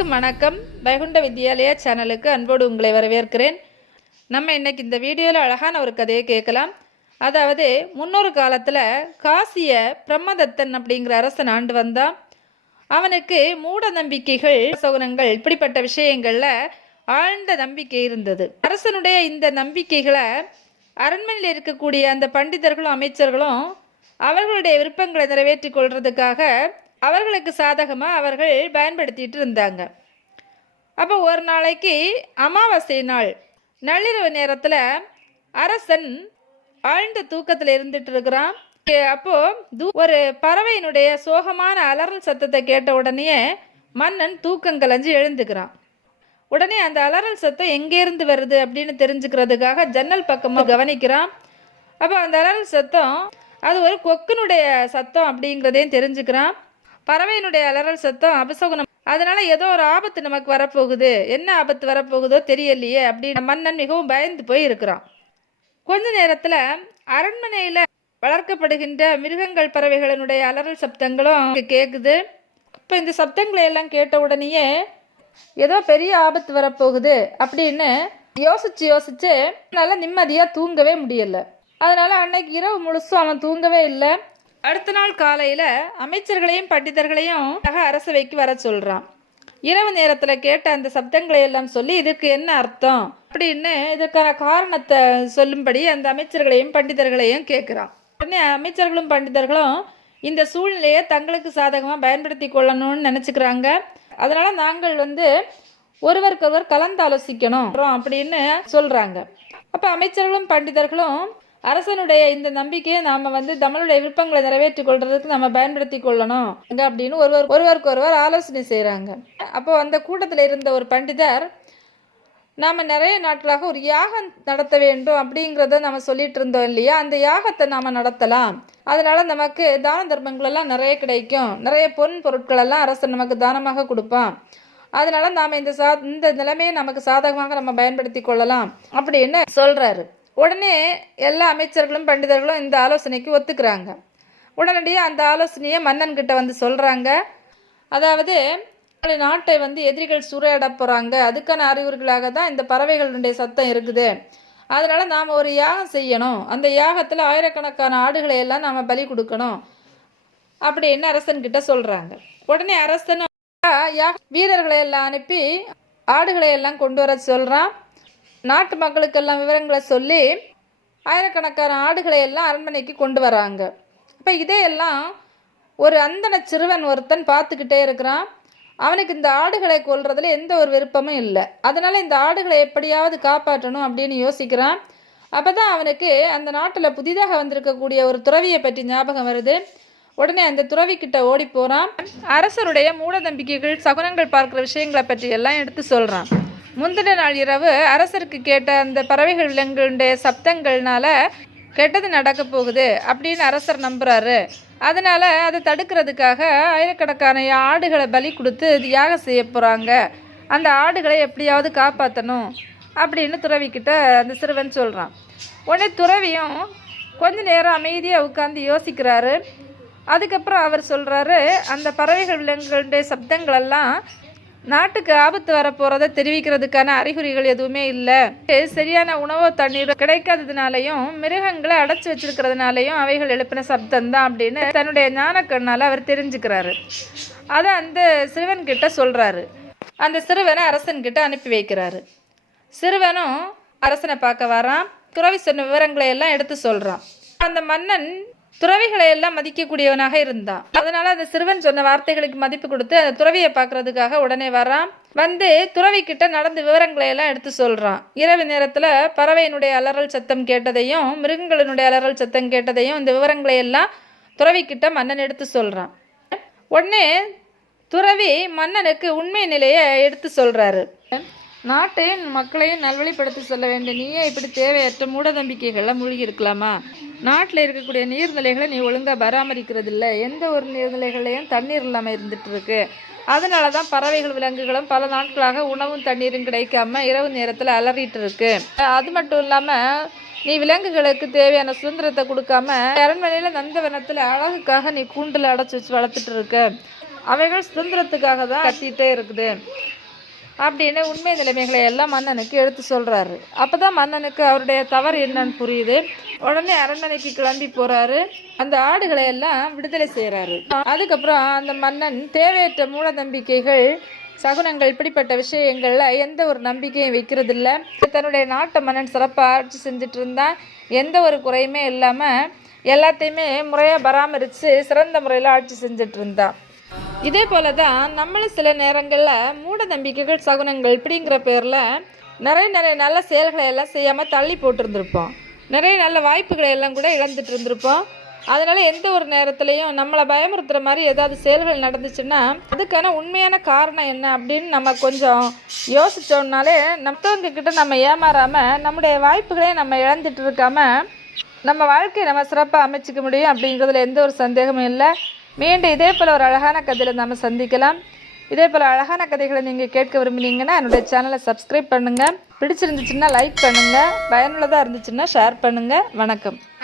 எல்லோருக்கும் வணக்கம். வைகுண்ட வித்யாலயா சேனலுக்கு அன்போடு உங்களை வரவேற்கிறேன். நம்ம இன்னைக்கு இந்த வீடியோவில் அழகான ஒரு கதையை கேட்கலாம். அதாவது முன்னொரு காலத்தில் காசிய பிரம்மதத்தன் அப்படிங்கிற அரசன் ஆண்டு வந்தான். அவனுக்கு மூட நம்பிக்கைகள், சகுனங்கள், இப்படிப்பட்ட விஷயங்களில் ஆழ்ந்த நம்பிக்கை இருந்தது. அரசனுடைய இந்த நம்பிக்கைகளை அரண்மனையில் இருக்கக்கூடிய அந்த பண்டிதர்களும் அமைச்சர்களும் அவர்களுடைய விருப்பங்களை நிறைவேற்றி கொள்றதுக்காக அவர்களுக்கு சாதகமாக அவர்கள் பயன்படுத்திட்டு இருந்தாங்க. அப்போ ஒரு நாளைக்கு அமாவாசை நாள் நள்ளிரவு நேரத்தில் அரசன் ஆழ்ந்த தூக்கத்தில் இருந்துட்டு இருக்கிறான். அப்போது ஒரு பறவையினுடைய சோகமான அலறல் சத்தத்தை கேட்ட உடனே மன்னன் தூக்கம் கலைஞ்சு எழுந்துக்கிறான். உடனே அந்த அலறல் சத்தம் எங்கேருந்து வருது அப்படின்னு தெரிஞ்சுக்கிறதுக்காக ஜன்னல் பக்கமாக கவனிக்கிறான். அப்போ அந்த அலறல் சத்தம் அது ஒரு கொக்கனுடைய சத்தம் அப்படிங்கிறதையும் தெரிஞ்சுக்கிறான். பறவையினுடைய அலறல் சத்தம் அபசகுனம், அதனால ஏதோ ஒரு ஆபத்து நமக்கு வரப்போகுது, என்ன ஆபத்து வரப்போகுதோ தெரியலையே அப்படின்னு மன்னன் மிகவும் பயந்து போய் இருக்கிறான். கொஞ்ச நேரத்தில் அரண்மனையில் வளர்க்கப்படுகின்ற மிருகங்கள், பறவைகளினுடைய அலறல் சப்தங்களும் கேட்குது. இப்போ இந்த சப்தங்களை எல்லாம் கேட்ட உடனேயே ஏதோ பெரிய ஆபத்து வரப்போகுது அப்படின்னு யோசிச்சு நல்லா நிம்மதியாக தூங்கவே முடியலை. அதனால அன்னைக்கு இரவு முழுசும் அவன் தூங்கவே இல்லை. அடுத்த நாள் காலையில் அமைச்சர்களையும் பண்டிதர்களையும் அரசவைக்கு வர சொல்கிறான். இரவு நேரத்தில் கேட்ட அந்த சப்தங்களை எல்லாம் சொல்லி இதுக்கு என்ன அர்த்தம் அப்படின்னு இதுக்கான காரணத்தை சொல்லும்படி அந்த அமைச்சர்களையும் பண்டிதர்களையும் கேட்குறான். உடனே அமைச்சர்களும் பண்டிதர்களும் இந்த சூழ்நிலையை தங்களுக்கு சாதகமாக பயன்படுத்தி கொள்ளணும்னு நினச்சிக்கிறாங்க. அதனால் நாங்கள் ஒருவருக்கொருவர் கலந்து ஆலோசிக்கணும் அப்படின்னு சொல்கிறாங்க. அப்போ அமைச்சர்களும் பண்டிதர்களும் அரசனுடைய இந்த நம்பிக்கையை நாம் நம்மளுடைய விருப்பங்களை நிறைவேற்றி கொள்றதுக்கு நம்ம பயன்படுத்தி கொள்ளணும் அப்படின்னு ஒருவருக்கொருவர் ஆலோசனை செய்கிறாங்க. அப்போ அந்த கூட்டத்தில் இருந்த ஒரு பண்டிதர், நாம் நிறைய நாட்களாக ஒரு யாகம் நடத்த வேண்டும் அப்படிங்கிறத நம்ம சொல்லிட்டு இருந்தோம் இல்லையா, அந்த யாகத்தை நாம் நடத்தலாம், அதனால நமக்கு தான தர்மங்களெல்லாம் நிறைய கிடைக்கும், நிறைய பொருட்களெல்லாம் அரசன் நமக்கு தானமாக கொடுப்பான், அதனால நாம் இந்த நிலைமையை நமக்கு சாதகமாக நம்ம பயன்படுத்தி கொள்ளலாம் அப்படின்னு சொல்கிறாரு. உடனே எல்லா அமைச்சர்களும் பண்டிதர்களும் இந்த ஆலோசனைக்கு ஒத்துக்கிறாங்க. உடனடியாக அந்த ஆலோசனையை மன்னன்கிட்ட சொல்கிறாங்க. அதாவது நாட்டை எதிரிகள் சூறையாட போகிறாங்க, அதுக்கான அறிகுறிகளாக தான் இந்த பறவைகளுடைய சத்தம் இருக்குது, அதனால் நாம் ஒரு யாகம் செய்யணும், அந்த யாகத்தில் ஆயிரக்கணக்கான ஆடுகளை எல்லாம் நாம் பலி கொடுக்கணும் அப்படின்னு அரசன்கிட்ட சொல்கிறாங்க. உடனே அரசன் வீரர்களை எல்லாம் அனுப்பி ஆடுகளை எல்லாம் கொண்டு வர சொல்கிறான். நாட்டு மக்களுக்கெல்லாம் விவரங்களை சொல்லி ஆயிரக்கணக்கான ஆடுகளை எல்லாம் அரண்மனைக்கு கொண்டு வராங்க. இப்போ இதையெல்லாம் ஒரு அந்தன சிறுவன் ஒருத்தன் பார்த்துக்கிட்டே இருக்கிறான். அவனுக்கு இந்த ஆடுகளை கொல்றதுல எந்த ஒரு விருப்பமும் இல்லை. அதனால் இந்த ஆடுகளை எப்படியாவது காப்பாற்றணும் அப்படின்னு யோசிக்கிறான். அப்போ தான் அவனுக்கு அந்த நாட்டில் புதிதாக வந்திருக்கக்கூடிய ஒரு துறவியை பற்றி ஞாபகம் வருது. உடனே அந்த துறவிக்கிட்ட ஓடி போகிறான். அரசருடைய மூட நம்பிக்கைகள், சகுனங்கள் பார்க்குற விஷயங்களை பற்றி எல்லாம் எடுத்து சொல்கிறான். முந்தின நாள் இரவு அரசருக்கு கேட்ட அந்த பறவைகள், விலங்குகளுடைய சப்தங்கள்னால கெட்டது நடக்க போகுது அப்படின்னு அரசர் நம்புகிறாரு. அதனால் அதை தடுக்கிறதுக்காக ஆயிரக்கணக்கான ஆடுகளை பலி கொடுத்து யாகம் செய்ய போகிறாங்க, அந்த ஆடுகளை எப்படியாவது காப்பாற்றணும் அப்படின்னு துறவிக்கிட்ட அந்த சிறுவன் சொல்கிறான். உடனே துறவியும் கொஞ்ச நேரம் அமைதியாக உட்காந்து யோசிக்கிறாரு. அதுக்கப்புறம் அவர் சொல்கிறாரு, அந்த பறவைகள், விலங்குகளுடைய சப்தங்களெல்லாம் நாட்டுக்கு ஆபத்து வரப்போகிறத தெரிவிக்கிறதுக்கான அறிகுறிகள் எதுவுமே இல்லை. சரியான உணவோ தண்ணீரோ கிடைக்காததுனாலையும் மிருகங்களை அடைச்சி வச்சிருக்கிறதுனாலையும் அவைகள் எழுப்பின சப்தம்தான் அப்படின்னு தன்னுடைய ஞானக்கண்ணால் அவர் தெரிஞ்சுக்கிறாரு. அதை அந்த சிறுவன்கிட்ட சொல்கிறாரு. அந்த சிறுவனை அரசன்கிட்ட அனுப்பி வைக்கிறாரு. சிறுவனும் அரசனை பார்க்க வரான். துறவி சொன்ன விவரங்களை எல்லாம் எடுத்து சொல்கிறான். அந்த மன்னன் துறவிகளை எல்லாம் மதிக்கக்கூடியவனாக இருந்தான். அதனால அந்த சிறுவன் சொன்ன வார்த்தைகளுக்கு மதிப்பு கொடுத்து அந்த துறவியை பார்க்கறதுக்காக உடனே வரான். துறவி கிட்ட நடந்த விவரங்களை எல்லாம் எடுத்து சொல்றான். இரவு நேரத்தில் பறவையினுடைய அலறல் சத்தம் கேட்டதையும் மிருகங்களினுடைய அலறல் சத்தம் கேட்டதையும் இந்த விவரங்களை எல்லாம் துறவி கிட்ட மன்னன் எடுத்து சொல்றான். உடனே துறவி மன்னனுக்கு உண்மை நிலையை எடுத்து சொல்றாரு. நாட்டையும் மக்களையும் நல்வழிப்படுத்தி சொல்ல வேண்டிய நீயே இப்படி தேவையற்ற மூட நம்பிக்கைகள்லாம் மூழ்கி இருக்கலாமா? நாட்டில் இருக்கக்கூடிய நீர்நிலைகளை நீ ஒழுங்காக பராமரிக்கிறது இல்லை, எந்த ஒரு நீர்நிலைகளையும் தண்ணீர் இல்லாமல் இருந்துட்டு இருக்கு, அதனால தான் பறவைகள், விலங்குகளும் பல நாட்களாக உணவும் தண்ணீரும் கிடைக்காம இரவு நேரத்தில் அலறிட்டு இருக்கு. அது மட்டும் இல்லாமல் நீ விலங்குகளுக்கு தேவையான சுதந்திரத்தை கொடுக்காம அரண்மனையில் நந்தவனத்தில் அழகுக்காக நீ கூண்டில் அடைச்சி வச்சு வளர்த்துட்டு இருக்க, அவைகள் சுதந்திரத்துக்காக தான் கத்திட்டே இருக்குது அப்படின்னு உண்மை நிலைமைகளை எல்லாம் மன்னனுக்கு எடுத்து சொல்கிறாரு. அப்போ தான் மன்னனுக்கு அவருடைய தவறு என்னன்னு புரியுது. உடனே அரண்மனைக்கு கிளம்பி போகிறாரு. அந்த ஆடுகளை எல்லாம் விடுதலை செய்கிறாரு. அதுக்கப்புறம் அந்த மன்னன் தேவையற்ற மூட நம்பிக்கைகள், சகுனங்கள், இப்படிப்பட்ட விஷயங்களில் எந்த ஒரு நம்பிக்கையும் வைக்கிறதில்ல. தன்னுடைய நாட்டை மன்னன் சிறப்பாக ஆட்சி செஞ்சுட்டு இருந்தான். எந்த ஒரு குறையுமே இல்லாமல் எல்லாத்தையுமே முறையாக பராமரித்து சிறந்த முறையில் ஆட்சி செஞ்சுட்டு இருந்தான். இதே போல தான் நம்மளும் சில நேரங்களில் மூட நம்பிக்கைகள், சகுனங்கள் இப்படிங்கிற பேரில் நிறைய நல்ல செயல்களை எல்லாம் செய்யாமல் தள்ளி போட்டிருந்துருப்போம். நிறைய நல்ல வாய்ப்புகளை எல்லாம் கூட இழந்துட்டு இருந்திருப்போம். அதனால் எந்த ஒரு நேரத்துலையும் நம்மளை பயமுறுத்துகிற மாதிரி ஏதாவது செயல்கள் நடந்துச்சுன்னா அதுக்கான உண்மையான காரணம் என்ன அப்படின்னு நம்ம கொஞ்சம் யோசித்தோம்னாலே மற்றவங்க கிட்ட நம்ம ஏமாறாமல் நம்முடைய வாய்ப்புகளையும் நம்ம இழந்துட்டு இருக்காமல் நம்ம வாழ்க்கையை நம்ம சிறப்பாக அமைச்சிக்க முடியும் அப்படிங்கிறதுல எந்த ஒரு சந்தேகமும் இல்லை. மீண்டும் இதே போல் ஒரு அழகான கதையில் நம்ம சந்திக்கலாம். இதே போல் அழகான கதைகளை நீங்கள் கேட்க விரும்புனீங்கன்னா என்னுடைய சேனலை சப்ஸ்கிரைப் பண்ணுங்கள். பிடிச்சிருந்துச்சுன்னா லைக் பண்ணுங்கள். பயனுள்ளதாக இருந்துச்சுன்னா ஷேர் பண்ணுங்கள். வணக்கம்.